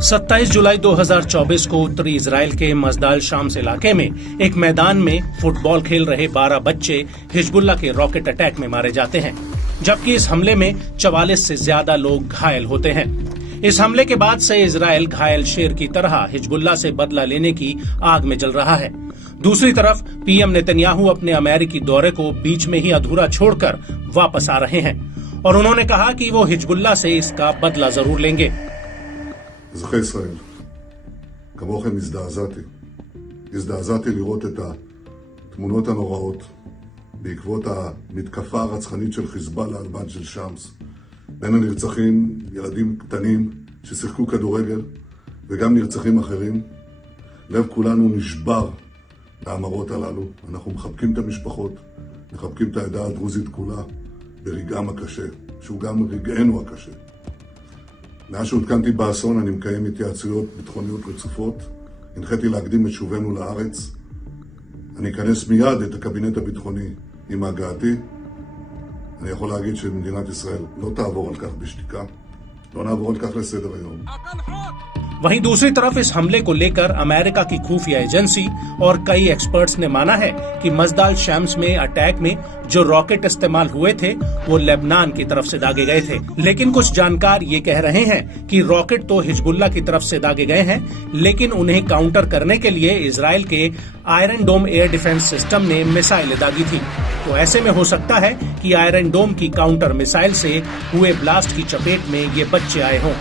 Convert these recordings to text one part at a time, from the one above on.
27 जुलाई 2024 को उत्तरी इजराइल के मजदाल शाम्स इलाके में एक मैदान में फुटबॉल खेल रहे 12 बच्चे हिजबुल्लाह के रॉकेट अटैक में मारे जाते हैं, जबकि इस हमले में 44 से ज्यादा लोग घायल होते हैं। इस हमले के बाद से इजराइल घायल शेर की तरह हिजबुल्लाह से बदला लेने की आग में जल रहा है। दूसरी तरफ पीएम नेतन्याहू अपने अमेरिकी दौरे को बीच में ही अधूरा छोड़कर वापस आ रहे हैं और उन्होंने कहा कि वो हिजबुल्लाह से इसका बदला जरूर लेंगे। אזרחי ישראל, כמוכם הזדעזעתי לראות את התמונות הנוראות בעקבות המתקפה הרצחנית של חיזבאללה על מג'דל שמס. בין הנרצחים ילדים קטנים ששיחקו כדורגל וגם נרצחים אחרים. לב כולנו נשבר מהמראות הללו. אנחנו מחבקים את המשפחות, מחבקים את העדה הדרוזית כולה ברגעם הקשה, שהוא גם רגענו הקשה. מאז שהותקנתי באסון אני מקיים התייעצויות ביטחוניות רצופות. הנחיתי להקדים את שובנו לארץ. אני אכנס מיד את הקבינט הביטחוני עם הגעתי. אני יכול להגיד שמדינת ישראל לא תעבור על כך בשתיקה. לא נעבור על כך לסדר היום. वहीं दूसरी तरफ इस हमले को लेकर अमेरिका की खुफिया एजेंसी और कई एक्सपर्ट्स ने माना है कि मजदाल शम्स में अटैक में जो रॉकेट इस्तेमाल हुए थे वो लेबनान की तरफ से दागे गए थे। लेकिन कुछ जानकार ये कह रहे हैं कि रॉकेट तो हिजबुल्लाह की तरफ से दागे गए हैं, लेकिन उन्हें काउंटर करने के लिए इजराइल के आयरन डोम एयर डिफेंस सिस्टम ने मिसाइलें दागी थी। तो ऐसे में हो सकता है कि आयरन डोम की काउंटर मिसाइल से हुए ब्लास्ट की चपेट में ये बच्चे आए हों।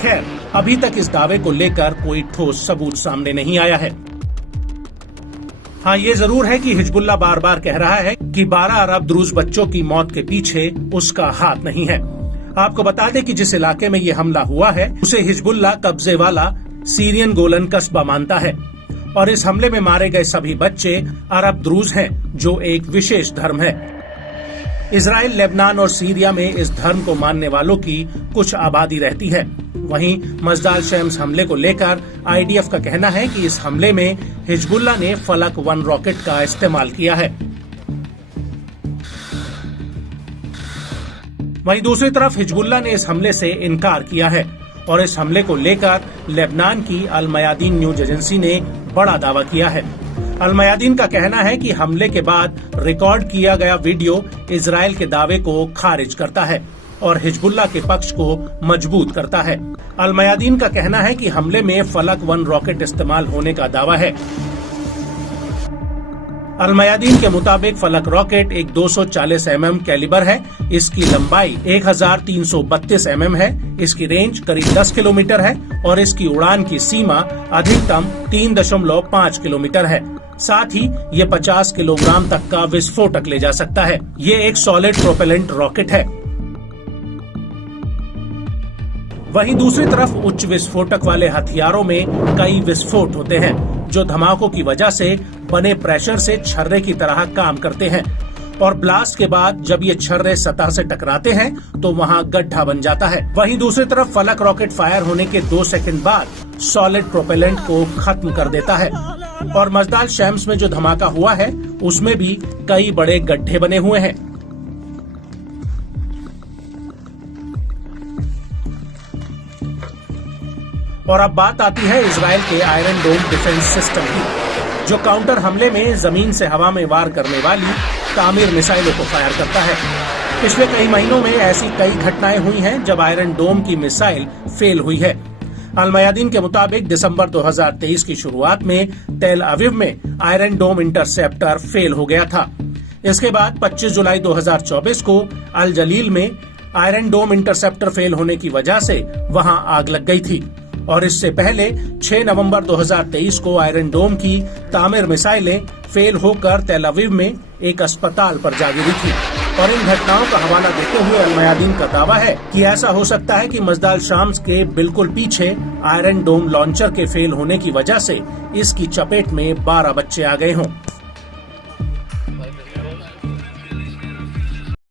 खैर, अभी तक इस दावे को लेकर कोई ठोस सबूत सामने नहीं आया है। हाँ, ये जरूर है कि हिजबुल्लाह बार बार कह रहा है कि 12 अरब द्रूज बच्चों की मौत के पीछे उसका हाथ नहीं है। आपको बता दें कि जिस इलाके में ये हमला हुआ है उसे हिजबुल्लाह कब्जे वाला सीरियन गोलन कस्बा मानता है और इस हमले में मारे गए सभी बच्चे अरब द्रूज हैं, जो एक विशेष धर्म है। इजराइल, लेबनान और सीरिया में इस धर्म को मानने वालों की कुछ आबादी रहती है। वहीं मजदाल शम्स हमले को लेकर आईडीएफ का कहना है कि इस हमले में हिजबुल्लाह ने फलक 1 रॉकेट का इस्तेमाल किया है। वहीं दूसरी तरफ हिजबुल्लाह ने इस हमले से इनकार किया है और इस हमले को लेकर लेबनान की अल मयादीन न्यूज एजेंसी ने बड़ा दावा किया है। अल मयादीन का कहना है कि हमले के बाद रिकॉर्ड किया गया वीडियो इजराइल के दावे को खारिज करता है और हिजबुल्लाह के पक्ष को मजबूत करता है। अल मयादीन का कहना है कि हमले में फलक 1 रॉकेट इस्तेमाल होने का दावा है। अल मयादीन के मुताबिक फलक रॉकेट एक 240 mm कैलिबर है। इसकी लंबाई 1332 mm है। इसकी रेंज करीब 10 किलोमीटर है और इसकी उड़ान की सीमा अधिकतम 3.5 किलोमीटर है। साथ ही ये 50 किलोग्राम तक का विस्फोटक ले जा सकता है। ये एक सॉलिड प्रोपेलेंट रॉकेट है। वहीं दूसरी तरफ उच्च विस्फोटक वाले हथियारों में कई विस्फोट होते हैं जो धमाकों की वजह से बने प्रेशर से छर्रे की तरह काम करते हैं और ब्लास्ट के बाद जब ये छर्रे सतह से टकराते हैं तो वहाँ गड्ढा बन जाता है। वहीं दूसरी तरफ फलक रॉकेट फायर होने के 2 सेकंड बाद सॉलिड प्रोपेलेंट को खत्म कर देता है और मजदाल शम्स में जो धमाका हुआ है उसमें भी कई बड़े गड्ढे बने हुए हैं। और अब बात आती है इजराइल के आयरन डोम डिफेंस सिस्टम की, जो काउंटर हमले में जमीन से हवा में वार करने वाली तामीर मिसाइलों को फायर करता है। पिछले कई महीनों में ऐसी कई घटनाएं हुई हैं जब आयरन डोम की मिसाइल फेल हुई है। अल मयादीन के मुताबिक दिसंबर 2023 की शुरुआत में तेल अवीव में आयरन डोम इंटरसेप्टर फेल हो गया था। इसके बाद 25 जुलाई 2024 को अल जलील में आयरन डोम इंटरसेप्टर फेल होने की वजह से वहां आग लग गई थी और इससे पहले 6 नवंबर 2023 को आयरन डोम की तामीर मिसाइलें फेल होकर तेल अवीव में एक अस्पताल पर जा गिरी थी। और इन घटनाओं का हवाला देते हुए अल मयादीन का दावा है कि ऐसा हो सकता है कि मजदाल शाम्स के बिल्कुल पीछे आयरन डोम लॉन्चर के फेल होने की वजह से इसकी चपेट में 12 बच्चे आ गए हों।